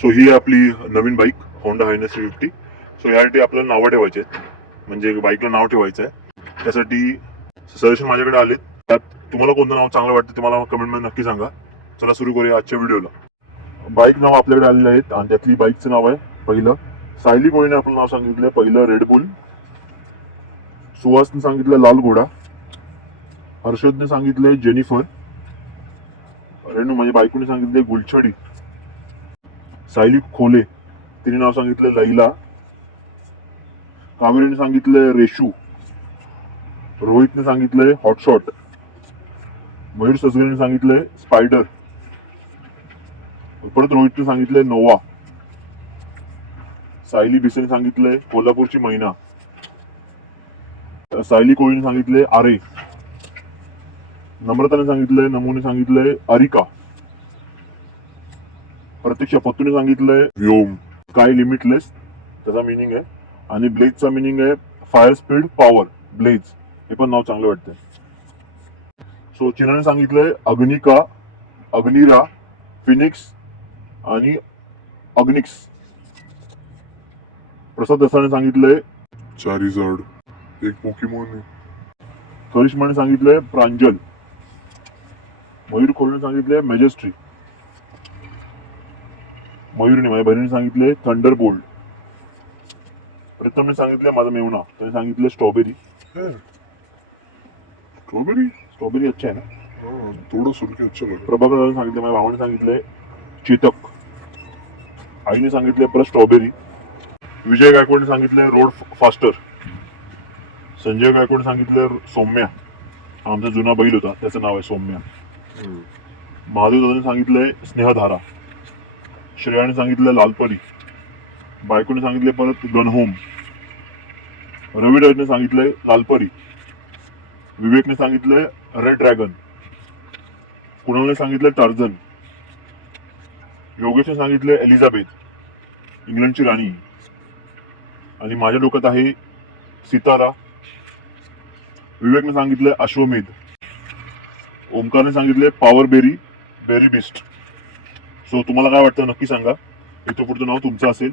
So ही आहे आपली नवीन bike Honda Highness 350. So यासाठी आपल्याला नावं ठेवायचे आहेत, म्हणजे बाईकला नाव ठेवायचं आहे. त्यासाठी सजेशन माझ्याकडे आले. त्यात तुम्हाला कोणतं नाव चांगलं वाटतं ते मला कमेंटमध्ये नक्की सांगा. चला सुरू करूया आजच्या व्हिडिओला. बाईक नाव आपल्याकडे आलेले आहेत आणि त्यातली बाईकचं नाव आहे पहिलं सायली कोळीने आपलं नाव सांगितलं. पहिलं रेड बुल, सुहासने सांगितलं लाल घोडा, हर्षदने सांगितलंय जेनिफर, रेणू म्हणजे बायकोने सांगितले गुलछडी, सायली खोले तिने नाव सांगितलं लैला, कावेरीने सांगितलंय रेशू, रोहितने सांगितलंय हॉटशॉट, मयूर सजगरेने सांगितलंय स्पायडर, परत रोहितने सांगितलंय नोवा, सायली भिसेने सांगितलंय कोल्हापूरची मैना, सायली कोळीने सांगितलंय आरे, नम्रताने सांगितलंय नमूने सांगितलंय अरिका, प्रतीक्षा पत्तूने सांगितलंय व्योम, काय लिमिटलेस त्याचा मिनिंग आहे, आणि ब्लेजचा मिनिंग आहे फायर स्पीड पॉवर ब्लेज. हे पण नाव चांगलं वाटतंय. सो चिनाने सांगितलंय अग्निका, अग्निरा, फिनिक्स आणि अग्निक्स. प्रसाद दसाने सांगितलंय चारिझार्ड, एक पोकेमॉन आहे. करिश्माने सांगितलंय प्रांजल, मयूर खोलने सांगितलंय मेजेस्ट्री, मयूरने माझ्या बहिणीने सांगितले थंडर बोल्ट, प्रीतमने सांगितले माझा मेवना त्याने सांगितले स्ट्रॉबेरी. स्ट्रॉबेरी स्ट्रॉबेरी अच्छा आहे ना. थोडं सुनके अच्छा लगा. प्रभाकर दादाने सांगितले, माझ्या भावाने सांगितले चेतक, आईने सांगितले परत स्ट्रॉबेरी, विजय गायकवाडने सांगितले रोड फास्टर, संजय गायकवाडने सांगितले सौम्या, आमचा जुना बैल होता त्याचं नाव आहे सौम्या, महादेव दादाने सांगितलंय स्नेहधारा, श्रेयाने सांगितलं लालपरी, बायकोने सांगितले परत गनहोम, रविराजने सांगितलंय लालपरी, विवेकने सांगितलंय रेड ड्रॅगन, कुणालने सांगितलं टार्झन, योगेशने सांगितले एलिझाबेथ इंग्लंडची राणी, आणि माझ्या डोक्यात आहे सितारा. विवेकने सांगितलंय अश्वमेध, ओमकारने सांगितले power very, very best. So तुम्हाला काय वाटतं नक्की सांगा. इथं पुढचं नाव तुमचं असेल.